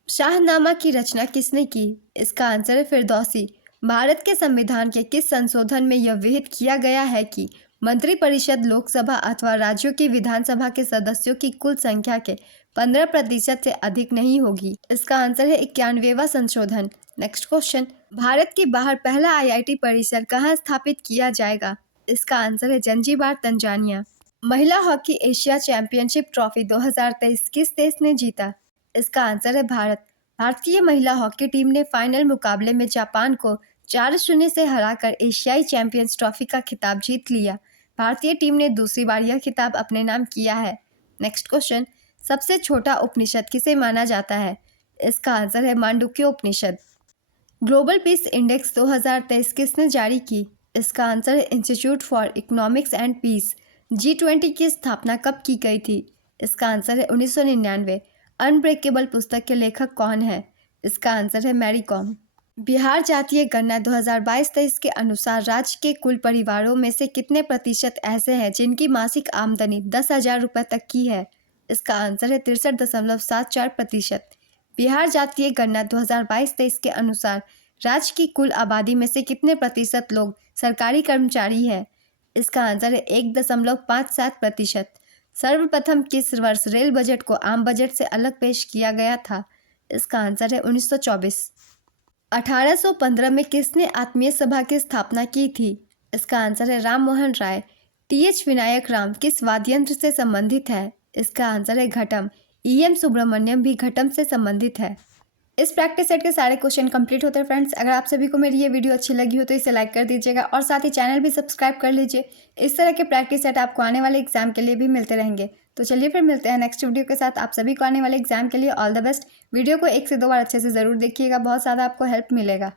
शाहनामा की रचना किसने की? इसका आंसर है फिरदौसी। भारत के संविधान के किस संशोधन में यह विहित किया गया है कि मंत्रिपरिषद लोकसभा अथवा राज्यों की विधानसभा के सदस्यों की कुल संख्या के 15% से अधिक नहीं होगी? इसका आंसर है 91वां संशोधन। नेक्स्ट क्वेश्चन, भारत के बाहर पहला IIT परिसर कहाँ स्थापित किया जाएगा? इसका आंसर है जंजीबार, तंजानिया। महिला हॉकी एशिया चैंपियनशिप ट्रॉफी 2023 किस देश ने जीता? इसका आंसर है भारत। भारतीय महिला हॉकी टीम ने फाइनल मुकाबले में जापान को 4-0 से हराकर एशियाई चैंपियंस ट्रॉफी का खिताब जीत लिया। भारतीय टीम ने दूसरी बार यह खिताब अपने नाम किया है। नेक्स्ट क्वेश्चन, सबसे छोटा उपनिषद किसे माना जाता है? इसका आंसर है Mandukya Upanishad. Global Peace Index 2023 किसने जारी की? इसका आंसर है Institute for Economics and Peace. G20 की स्थापना कब की गई थी? इसका आंसर है 1999। अनब्रेकेबल पुस्तक के लेखक कौन है? इसका आंसर है मैरी कॉम। बिहार जातीय गणना 2022-23 के अनुसार राज्य के कुल परिवारों में से कितने प्रतिशत ऐसे हैं जिनकी मासिक आमदनी 10,000 रुपये तक की है? इसका आंसर है 63.74%। बिहार जातीय गणना 2022-23 के अनुसार राज्य की कुल आबादी में से कितने प्रतिशत लोग सरकारी कर्मचारी हैं? इसका आंसर है 1.57%। सर्वप्रथम किस वर्ष रेल बजट को आम बजट से अलग पेश किया गया था? इसका आंसर है 1924। 1815 में किसने आत्मीय सभा की स्थापना की थी? इसका आंसर है राम मोहन राय। TH विनायक राम किस वाद्य यंत्र से संबंधित है? इसका आंसर है घटम। EM सुब्रमण्यम भी घटम से संबंधित है। इस प्रैक्टिस सेट के सारे क्वेश्चन कंप्लीट होते हैं फ्रेंड्स। अगर आप सभी को मेरी ये वीडियो अच्छी लगी हो तो इसे लाइक कर दीजिएगा और साथ ही चैनल भी सब्सक्राइब कर लीजिए। इस तरह के प्रैक्टिस सेट आपको आने वाले एग्जाम के लिए भी मिलते रहेंगे। तो चलिए फिर मिलते हैं नेक्स्ट वीडियो के साथ। आप सभी को आने वाले एग्जाम के लिए ऑल द बेस्ट। वीडियो को 1 से 2 बार अच्छे से ज़रूर देखिएगा, बहुत ज़्यादा आपको हेल्प मिलेगा।